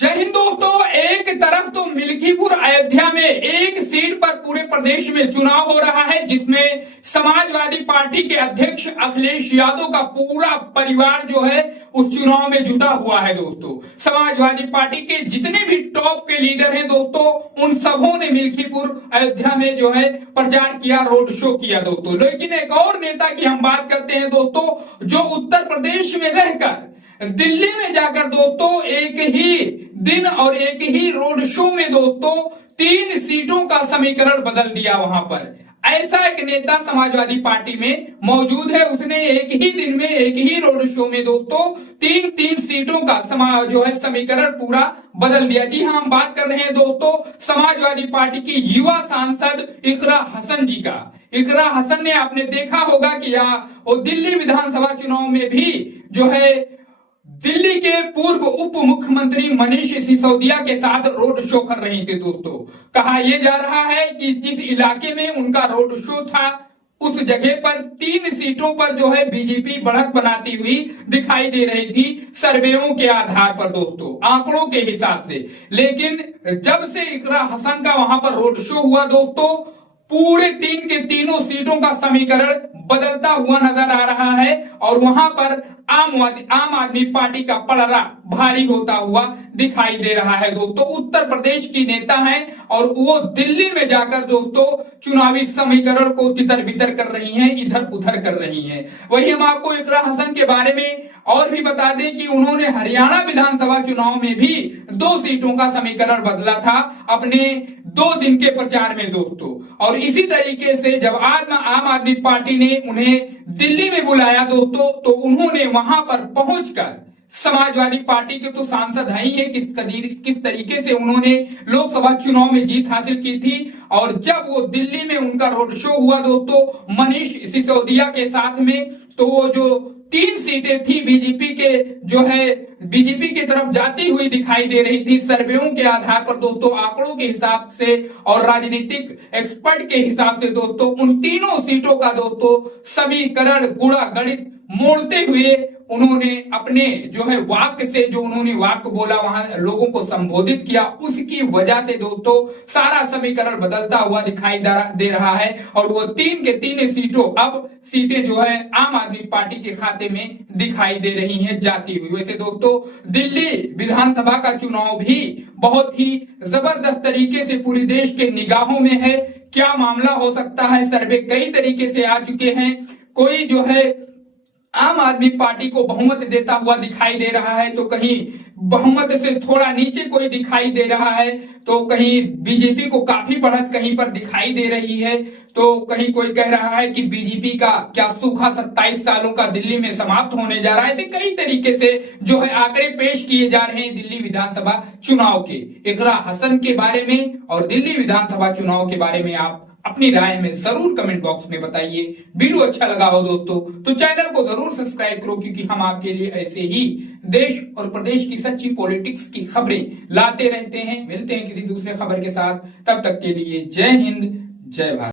जय हिंद दोस्तों। एक तरफ तो मिल्कीपुर अयोध्या में एक सीट पर पूरे प्रदेश में चुनाव हो रहा है, जिसमें समाजवादी पार्टी के अध्यक्ष अखिलेश यादव का पूरा परिवार जो है उस चुनाव में जुटा हुआ है। दोस्तों, समाजवादी पार्टी के जितने भी टॉप के लीडर हैं दोस्तों, उन सबों ने मिल्कीपुर अयोध्या में जो है प्रचार किया, रोड शो किया दोस्तों। लेकिन एक और नेता की हम बात करते हैं दोस्तों, जो उत्तर प्रदेश में रहकर दिल्ली में जाकर दोस्तों एक ही दिन और एक ही रोड शो में दोस्तों 3 सीटों का समीकरण बदल दिया। वहां पर ऐसा एक नेता समाजवादी पार्टी में मौजूद है, उसने एक ही दिन में एक ही रोड शो में दोस्तों 3 सीटों का जो है समीकरण पूरा बदल दिया। जी हाँ, हम बात कर रहे हैं दोस्तों समाजवादी पार्टी की युवा सांसद इकरा हसन जी का। इकरा हसन ने आपने देखा होगा कि वो दिल्ली विधानसभा चुनाव में भी जो है दिल्ली के पूर्व उप मुख्यमंत्री मनीष सिसोदिया के साथ रोड शो कर रही थी दोस्तों। कहा यह जा रहा है कि जिस इलाके में उनका रोड शो था उस जगह पर 3 सीटों पर जो है बीजेपी बढ़त बनाती हुई दिखाई दे रही थी सर्वेओं के आधार पर दोस्तों, आंकड़ों के हिसाब से। लेकिन जब से इकरा हसन का वहां पर रोड शो हुआ दोस्तों, पूरे 3 के तीनों सीटों का समीकरण बदलता हुआ नजर आ रहा है और वहां पर आम आदमी पार्टी का पलड़ा भारी होता हुआ दिखाई दे रहा है दोस्तों। उत्तर प्रदेश की नेता हैं और वो दिल्ली में जाकर दोस्तों चुनावी समीकरण को तितर बितर कर रही हैं, इधर उधर कर रही हैं। वही हम आपको इकरा हसन के बारे में और भी बता दें कि उन्होंने हरियाणा विधानसभा चुनाव में भी 2 सीटों का समीकरण बदला था अपने 2 दिन के प्रचार में दोस्तों। और इसी तरीके से जब आम आदमी पार्टी ने उन्हें दिल्ली में बुलाया दोस्तों, तो उन्होंने वहां पर पहुंचकर समाजवादी पार्टी के तो सांसद हैं ही है, किस तरीके से उन्होंने लोकसभा चुनाव में जीत हासिल की थी। और जब वो दिल्ली में उनका रोड शो हुआ दोस्तों मनीष सिसोदिया के साथ में, तो वो जो 3 सीटें थी बीजेपी के जो है बीजेपी की तरफ जाती हुई दिखाई दे रही थी सर्वेओं के आधार पर दोस्तों, आंकड़ों के हिसाब से और राजनीतिक एक्सपर्ट के हिसाब से दोस्तों, उन तीनों सीटों का दोस्तों समीकरण गुणा गणित मोड़ते हुए उन्होंने अपने जो है वाक्य से जो उन्होंने वाक्य बोला, वहां लोगों को संबोधित किया, उसकी वजह से दोस्तों सारा समीकरण बदलता हुआ दिखाई दे रहा है। और वो 3 के 3 सीटें जो है आम आदमी पार्टी के खाते में दिखाई दे रही हैं जाती हुई। वैसे दोस्तों दिल्ली विधानसभा का चुनाव भी बहुत ही जबरदस्त तरीके से पूरे देश के निगाहों में है। क्या मामला हो सकता है, सर्वे कई तरीके से आ चुके हैं। कोई जो है आम आदमी पार्टी को बहुमत देता हुआ दिखाई दे रहा है, तो कहीं बहुमत से थोड़ा नीचे कोई दिखाई दे रहा है, तो कहीं बीजेपी को काफी बढ़त कहीं पर दिखाई दे रही है, तो कहीं कोई कह रहा है कि बीजेपी का क्या सूखा 27 सालों का दिल्ली में समाप्त होने जा रहा है। ऐसे कई तरीके से जो है आंकड़े पेश किए जा रहे हैं दिल्ली विधानसभा चुनाव के। इकरा हसन के बारे में और दिल्ली विधानसभा चुनाव के बारे में आप अपनी राय में जरूर कमेंट बॉक्स में बताइए। वीडियो अच्छा लगा हो दोस्तों तो चैनल को जरूर सब्सक्राइब करो, क्योंकि हम आपके लिए ऐसे ही देश और प्रदेश की सच्ची पॉलिटिक्स की खबरें लाते रहते हैं। मिलते हैं किसी दूसरे खबर के साथ, तब तक के लिए जय हिंद, जय भारत।